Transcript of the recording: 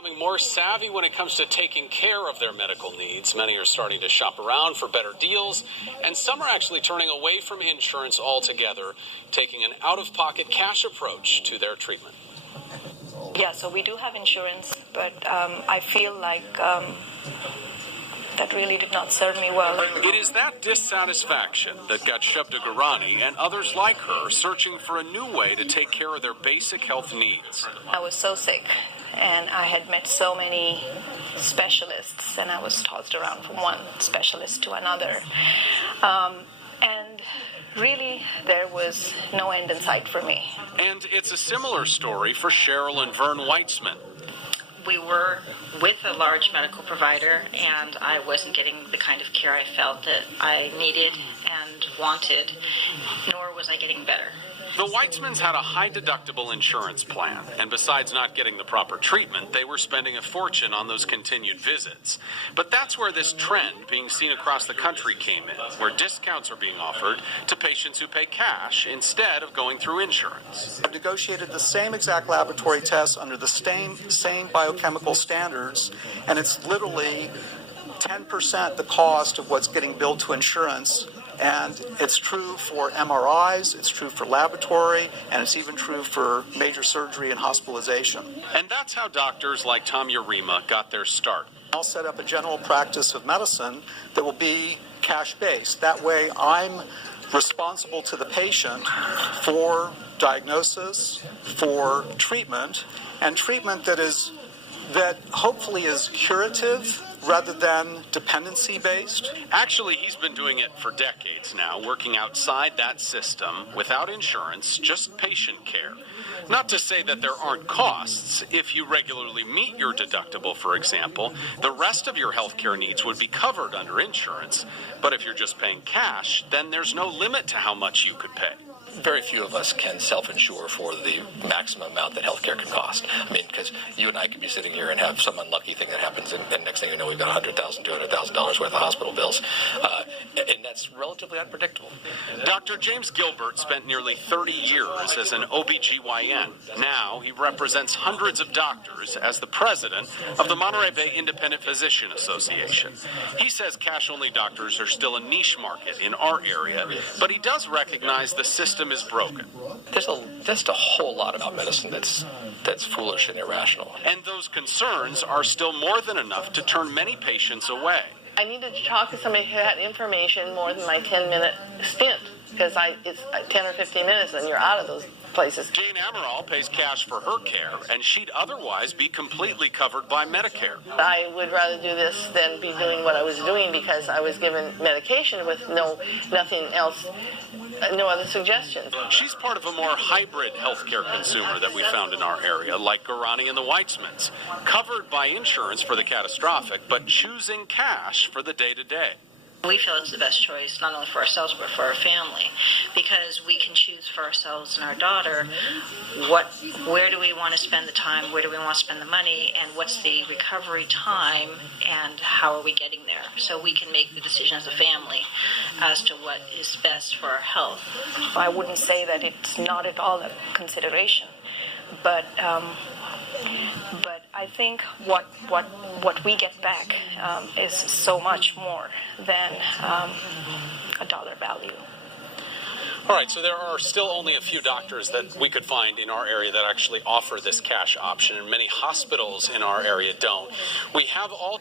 Becoming more savvy when it comes to taking care of their medical needs. Many are starting to shop around for better deals, and some are actually turning away from insurance altogether, taking an out-of-pocket cash approach to their treatment. Yeah, so we do have insurance, but I feel like that really did not serve me well. It is that dissatisfaction that got shoved to Gurani and others like her searching for a new way to take care of their basic health needs. I was so sick, and I had met so many specialists, and I was tossed around from one specialist to another. And really, there was no end in sight for me. And it's a similar story for Cheryl and Vern Weitzman. We were with a large medical provider, and I wasn't getting the kind of care I felt that I needed and wanted, nor was I getting better. The Weitzmans had a high-deductible insurance plan, and besides not getting the proper treatment, they were spending a fortune on those continued visits. But that's where this trend being seen across the country came in, where discounts are being offered to patients who pay cash instead of going through insurance. I've negotiated the same exact laboratory tests under the same biochemical standards, and it's literally 10% the cost of what's getting billed to insurance. And it's true for MRIs, it's true for laboratory, and it's even true for major surgery and hospitalization. And that's how doctors like Tom Yarema got their start. I'll set up a general practice of medicine that will be cash-based. That way I'm responsible to the patient for diagnosis, for treatment, and treatment that hopefully is curative rather than dependency-based. Actually, he's been doing it for decades now, working outside that system, without insurance, just patient care. Not to say that there aren't costs. If you regularly meet your deductible, for example, the rest of your healthcare needs would be covered under insurance. But if you're just paying cash, then there's no limit to how much you could pay. Very few of us can self-insure for the maximum amount that healthcare can cost. I mean, because you and I could be sitting here and have some unlucky thing that happens, and next thing you know, we've got $100,000, $200,000 worth of hospital bills, and that's relatively unpredictable. Dr. James Gilbert spent nearly 30 years as an OBGYN. Now he represents hundreds of doctors as the president of the Monterey Bay Independent Physician Association. He says cash-only doctors are still a niche market in our area, but he does recognize the system is broken. There's just a whole lot about medicine that's foolish and irrational. And those concerns are still more than enough to turn many patients away. I needed to talk to somebody who had information more than my 10-minute stint, because it's 10 or 15 minutes and you're out of those places. Jane Amaral pays cash for her care, and she'd otherwise be completely covered by Medicare. I would rather do this than be doing what I was doing, because I was given medication with nothing else, no other suggestions. She's part of a more hybrid healthcare consumer that we found in our area, like Gurani and the Weitzmans, covered by insurance for the catastrophic, but choosing cash for the day-to-day. We feel it's the best choice, not only for ourselves, but for our family, because we can choose for ourselves and our daughter where do we want to spend the time, where do we want to spend the money, and what's the recovery time, and how are we getting there. So we can make the decision as a family as to what is best for our health. I wouldn't say that it's not at all a consideration, but I think what we get back is so much more than a dollar value. All right, so there are still only a few doctors that we could find in our area that actually offer this cash option, and many hospitals in our area don't. We have all